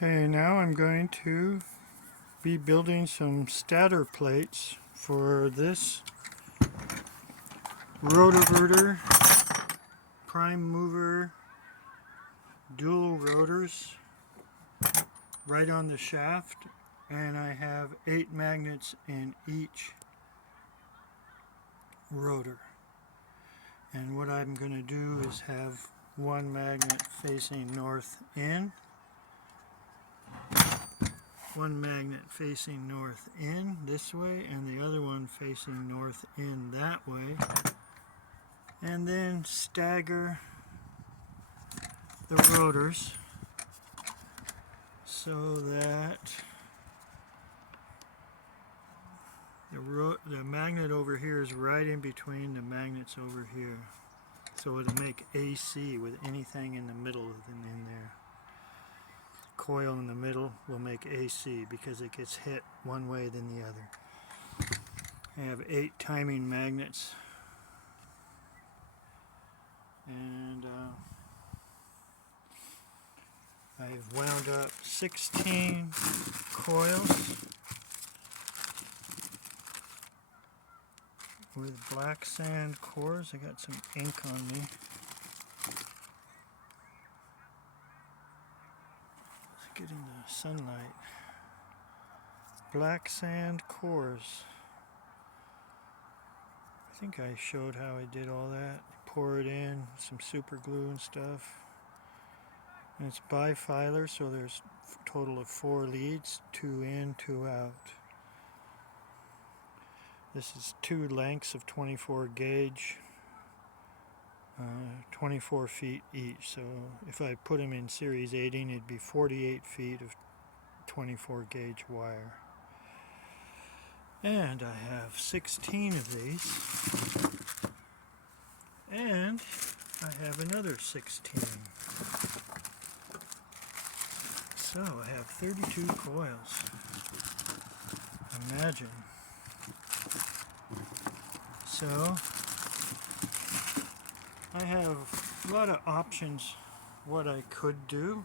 Okay, now I'm going to be building some stator plates for this rotoverter prime mover dual rotors right on the shaft, and I have 8 magnets in each rotor. And what I'm going to do is have one magnet facing north in, one magnet facing north in this way, and the other one facing north in that way, and then stagger the rotors so that the magnet over here is right in between the magnets over here, so it'll make AC with anything in the middle in there. Coil in the middle will make AC because it gets hit one way than the other. I have 8 timing magnets, and I've wound up 16 coils with black sand cores. I got some ink on me. Let's get in the sunlight. Black sand cores. I think I showed how I did all that. Pour it in, some super glue and stuff. And it's bifilar, so there's a total of 4 leads, 2 in, 2 out. This is 2 lengths of 24 gauge, 24 feet each. So if I put them in series 18, it'd be 48 feet of 24 gauge wire. And I have 16 of these, and I have another 16. So I have 32 coils. Imagine. So I have a lot of options what I could do.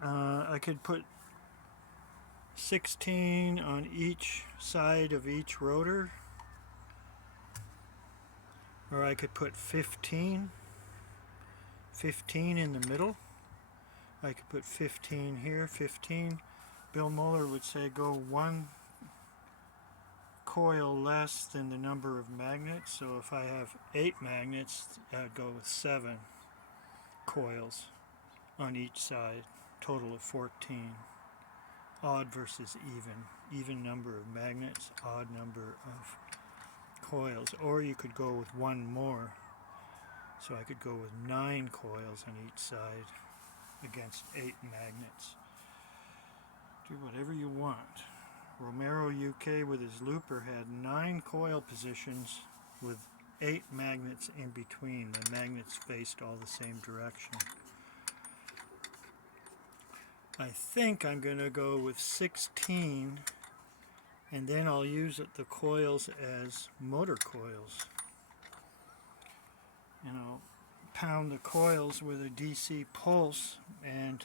I could put 16 on each side of each rotor, or I could put 15 in the middle. I could put 15 here, 15. Bill Muller would say go 1 coil less than the number of magnets. So if I have 8 magnets, I'd go with 7 coils on each side, total of 14. Odd versus even number of magnets, odd number of coils. Or you could go with 1 more, so I could go with 9 coils on each side against 8 magnets. Do whatever you want. Romero UK with his looper had 9 coil positions with 8 magnets in between. The magnets faced all the same direction. I think I'm going to go with 16, and then I'll use the coils as motor coils. You know, pound the coils with a DC pulse, and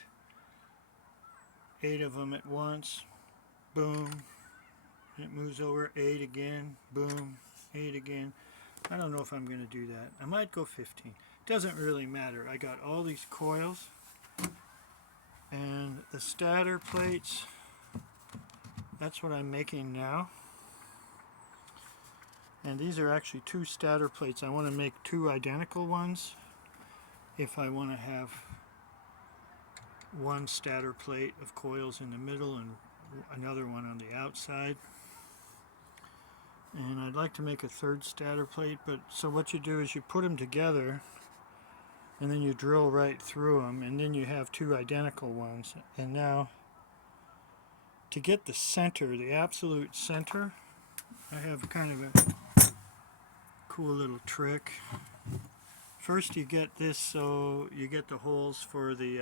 8 of them at once, boom, it moves over, 8 again, boom, 8 again. I don't know if I'm going to do that. I might go 15. Doesn't really matter. I got all these coils, and the stator plates, that's what I'm making now. And these are actually 2 stator plates. I want to make 2 identical ones if I want to have 1 stator plate of coils in the middle and another one on the outside. And I'd like to make a 3rd stator plate, but so what you do is you put them together and then you drill right through them, and then you have 2 identical ones. And now to get the center, the absolute center, I have kind of a cool little trick. First you get this, so you get the holes for the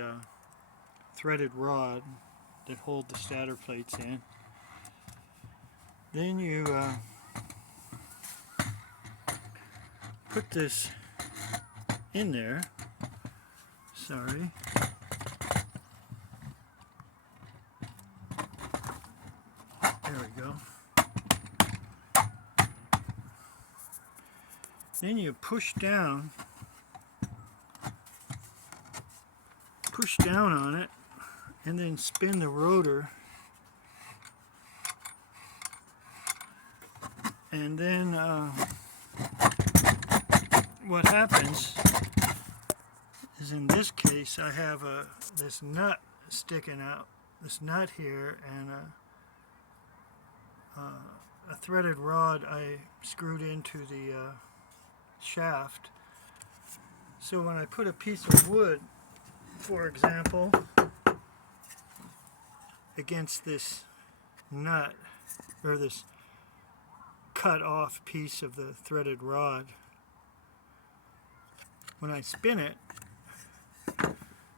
threaded rod that hold the stator plates in. Then you put this in there. Sorry. Then you push down on it, and then spin the rotor, and then what happens is, in this case, I have this nut sticking out, this nut here, and a threaded rod I screwed into the shaft. So when I put a piece of wood, for example, against this nut, or this cut off piece of the threaded rod, when I spin it,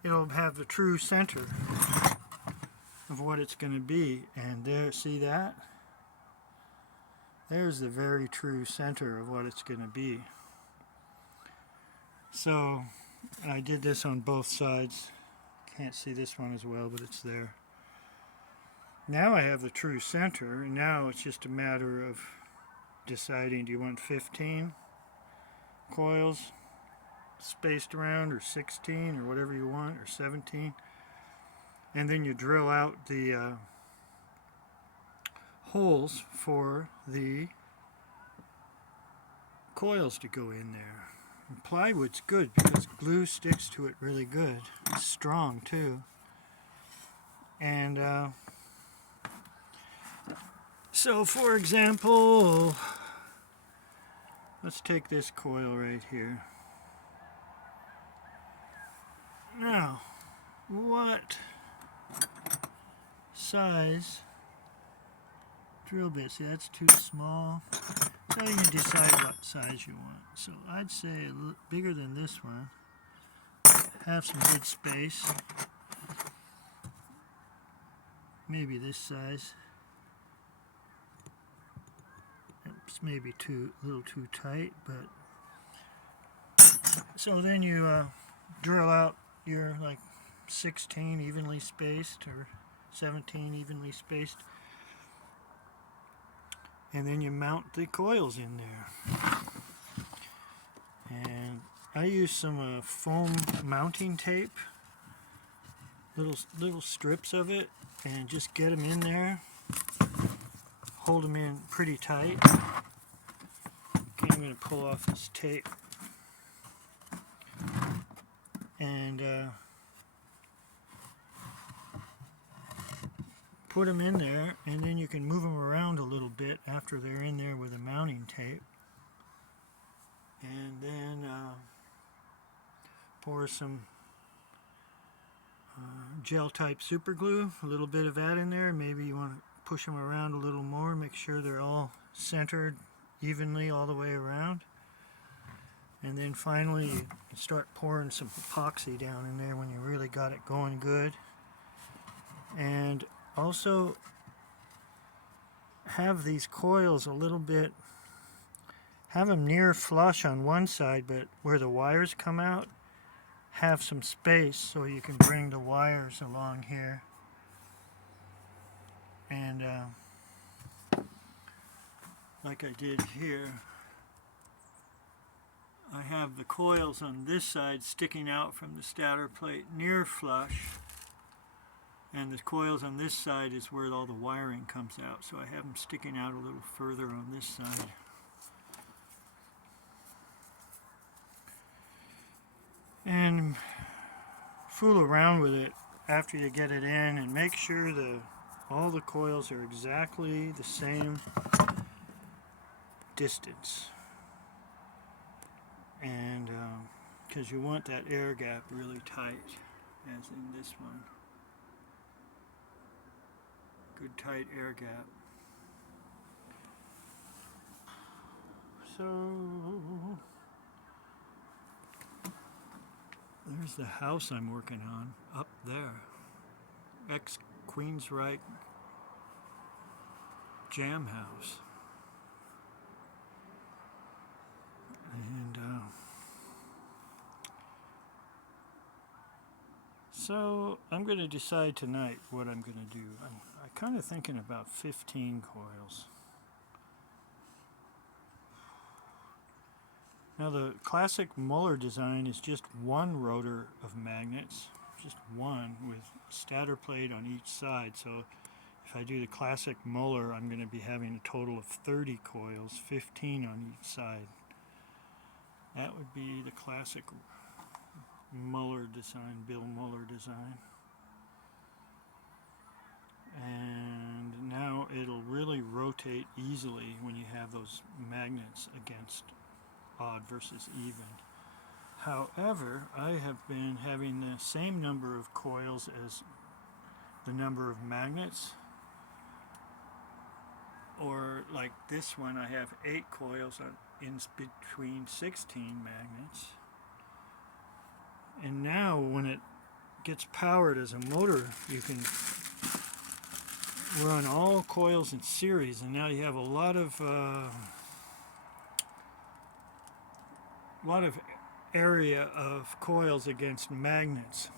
it'll have the true center of what it's going to be. And there, see that? There's the very true center of what it's going to be. So I did this on both sides. Can't see this one as well, but it's there. Now I have the true center, and now it's just a matter of deciding, do you want 15 coils spaced around, or 16, or whatever you want, or 17. And then you drill out the holes for the coils to go in there. And plywood's good because glue sticks to it really good. It's strong too. And so, for example, let's take this coil right here. Now, what size drill bit? See, that's too small. So you can decide what size you want. So I'd say a little bigger than this one. Have some good space. Maybe this size. It's maybe a little too tight, but so then you drill out your like 16 evenly spaced, or 17 evenly spaced, and then you mount the coils in there. And I use some foam mounting tape, little strips of it, and just get them in there, hold them in pretty tight. Okay, I'm going to pull off this tape, and put them in there, and then you can move them around a little bit after they're in there with the mounting tape. And then pour some gel type super glue, a little bit of that in there. Maybe you want to push them around a little more, make sure they're all centered evenly all the way around. And then finally you start pouring some epoxy down in there when you really got it going good. And also have these coils a little bit, have them near flush on one side, but where the wires come out, have some space so you can bring the wires along here. And like I did here, I have the coils on this side sticking out from the stator plate near flush, and the coils on this side is where all the wiring comes out, so I have them sticking out a little further on this side. And fool around with it after you get it in, and make sure all the coils are exactly the same distance. And because you want that air gap really tight, as in this one. Good tight air gap. So there's the house I'm working on up there. Ex-Queensryche Jam House. And so I'm going to decide tonight what I'm going to do. I'm kind of thinking about 15 coils. Now the classic Muller design is just one rotor of magnets, just one with stator plate on each side. So if I do the classic Muller, I'm going to be having a total of 30 coils, 15 on each side. That would be the classic Muller design, Bill Muller design. And now it'll really rotate easily when you have those magnets against odd versus even. However, I have been having the same number of coils as the number of magnets. Or like this one, I have 8 coils in between 16 magnets. And now when it gets powered as a motor, you can run all coils in series, and now you have a lot of area of coils against magnets,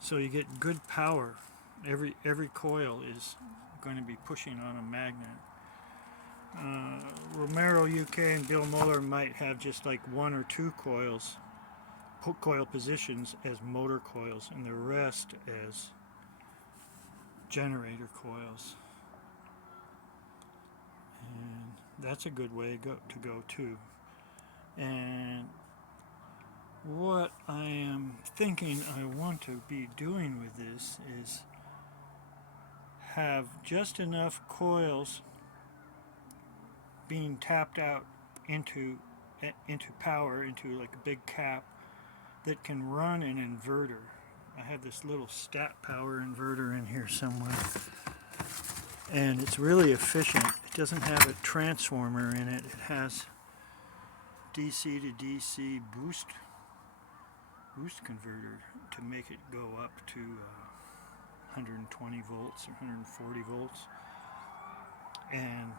so you get good power. Every coil is going to be pushing on a magnet. Romero UK and Bill Muller might have just like 1 or 2 coils, coil positions as motor coils, and the rest as generator coils. And that's a good way to go too. And what I am thinking I want to be doing with this is have just enough coils being tapped out into power, into like a big cap that can run an inverter. I have this little stat power inverter in here somewhere, and it's really efficient. It doesn't have a transformer in it. It has DC to DC boost converter to make it go up to 120 volts or 140 volts. And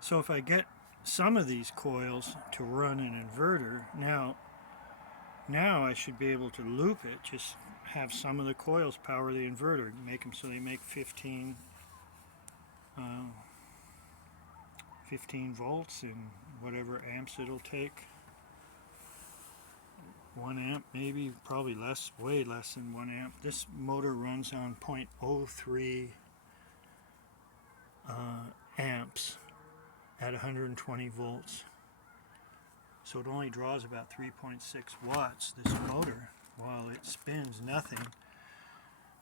so if I get some of these coils to run an inverter, now I should be able to loop it, just have some of the coils power the inverter, make them so they make 15 volts and whatever amps it'll take. 1 amp maybe, probably less, way less than 1 amp. This motor runs on 0.03 amps at 120 volts. So it only draws about 3.6 watts, this motor, while it spins nothing.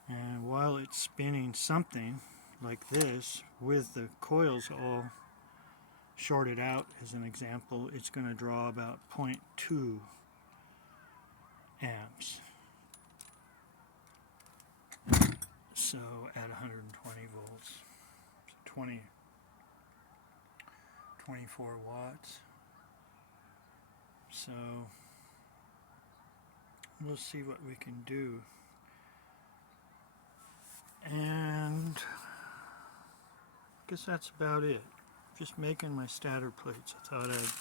And while it's spinning something like this, with the coils all shorted out as an example, it's going to draw about 0.2 amps. So at 120 volts, 24 watts. So we'll see what we can do. And I guess that's about it. Just making my stator plates. I thought I'd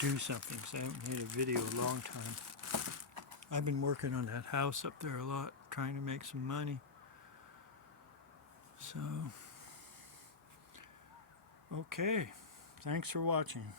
do something, because I haven't made a video in a long time. I've been working on that house up there a lot, trying to make some money. So, okay. Thanks for watching.